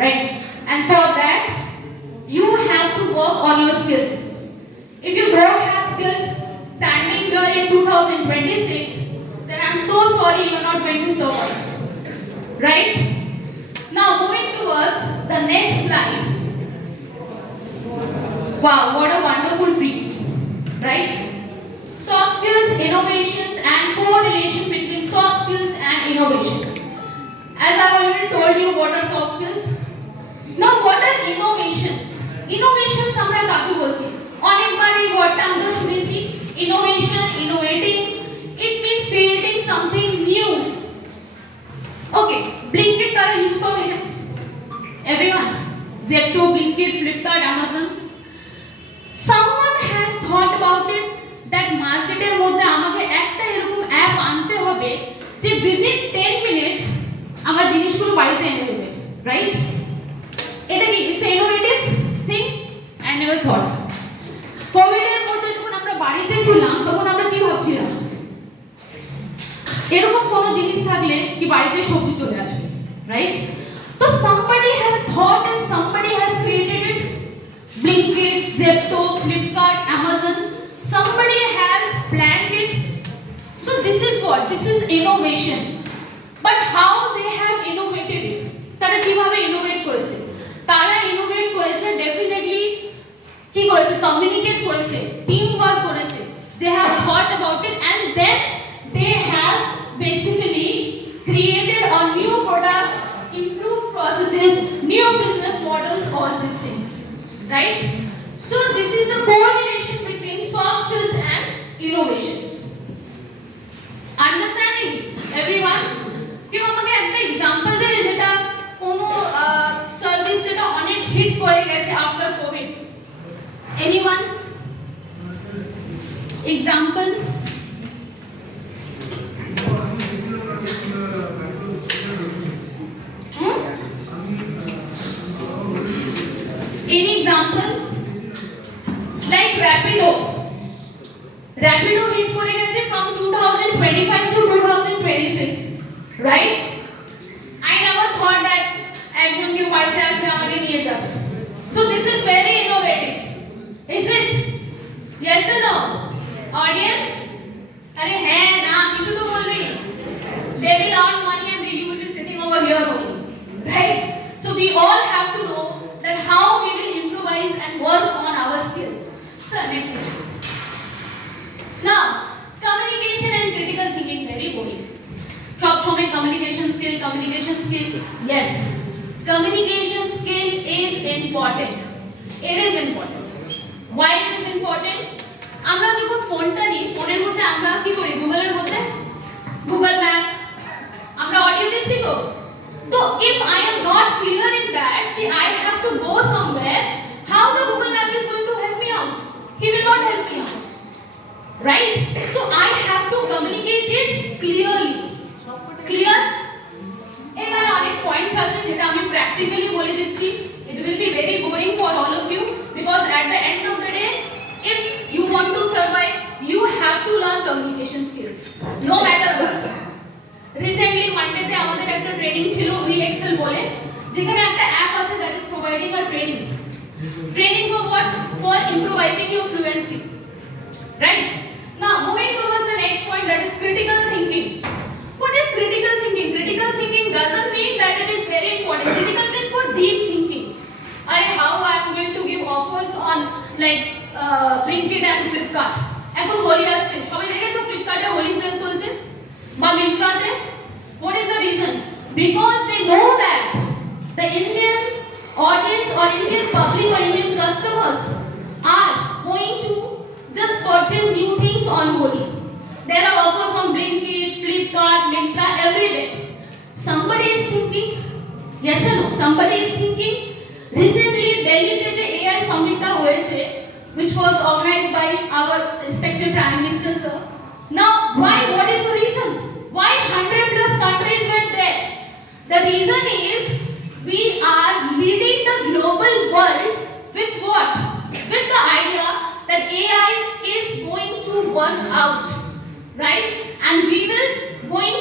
right? And for that, you have to work on your skills. If you don't have skills standing here in 2026, then I'm so sorry you're not going to survive, right? Now moving towards the next slide. Wow, what a wonderful treat, right? Soft skills, innovations, and correlation between soft skills and innovation. As I've already told you, what are soft skills? Now, what are innovations? Innovations আমরা কাকে বলছি? অনেকবার এই ওয়ার্ডটা আমরা শুনেছি। Innovation, innovating, it means creating something new. Okay, Blinkit কারা use করে এটা? Everyone. Zepto, Blinkit, Flipkart, Amazon. Someone has thought about it that মার্কেটের মধ্যে আমাকে একটা এরকম অ্যাপ আনতে হবে যে within 10 minutes আমার জিনিসগুলো বাড়িতে এনে দেবে, রাইট? এটা কি it's innovative thing? I never thought. Covid এর মধ্যে যখন আমরা বাড়িতে ছিলাম তখন আমরা কি ভাবছিলাম? এরকম কোন জিনিস থাকলে কি বাড়িতে সবজি চলে আসবে, রাইট? তো somebody has thought and somebody has created it. Blinkit, Zepto, Flipkart, Amazon, somebody has planned it. So this is what? This is innovation. But how they have innovated it? তারা কিভাবে ইনোভেট করেছে? তারা innovate করেছে definitely কি করেছে? Communicate করেছে, team work করেছে। They have thought about it and then they have basically created a new products, improved processes, new business models, all these things, right? So this is a correlation between soft skills and innovations. Understanding, everyone? কেউ আমাকে একটা example দেবে যেটা কোনো service যেটা অনেক hit করে গেছে after Covid? Anyone? Example? Any example? Like Rapido. Rapido hit করে গেছে from 2025 to 2026, right? I never thought that একজনকে বাড়িতে আসবে আমাকে নিয়ে যাবে. So this is very innovative, is it? Yes or no? Audience? আরে হ্যাঁ না কিছু তো বলবি। They will earn money and you will be sitting over here only, right? So we all have to know that how we will improvise and work on our skills. So next section. Now, communication and critical thinking very boring. Top showing communication skill. Yes, communication skill is important. It is important. Why it is important? আমরা যখন ফোনটা নিই, ফোনের মধ্যে আমরা কি করি? গুগলের মধ্যে গুগল ম্যাপ, আমরা অডিও দিচ্ছি তো। So if I am not clear in that, I have to go somewhere, how the Google Map is going to help me out? He will not help me out, right? So I have to communicate it clearly. Clear? এখানে অনেক points আছে যেটা আমি practically বলে দিচ্ছি। It will be very boring for all of you because at the end of the day, if you want to survive, you have to learn communication skills, no matter what. Recently মানডেতে আমাদের একটা training ছিল will Excel বলে, যেখানে একটা app আছে that is providing a training for what? For ইম্প্রোভাইজিং your fluency, right? Now moving towards the next point, that is critical thinking. What is critical thinking? Critical thinking doesn't mean that it is very important. Critical means for deep thinking. How I am going to give offers on like Blinkit and Flipkart. এখন হোলি আসছে, সবাই দেখেছো ফ্লিপকার্টে Holi sell চলছে বা মিন্ত্রাতে? What is the reason? Because they know that the Indian audience or Indian public or Indian customers are going to just purchase new things on Holi. There are offers on Blinkit, Flipkart, Myntra everywhere. Somebody is thinking, yes or no? Somebody is thinking. Recently, Delhi mein je AI summit ta hoye se, which was organized by our respected Prime Minister sir. Now, why? What is the reason? Why 100 plus countries went there? The reason is we are leading the global world with what? With the idea that AI is going to work out, right? And we will going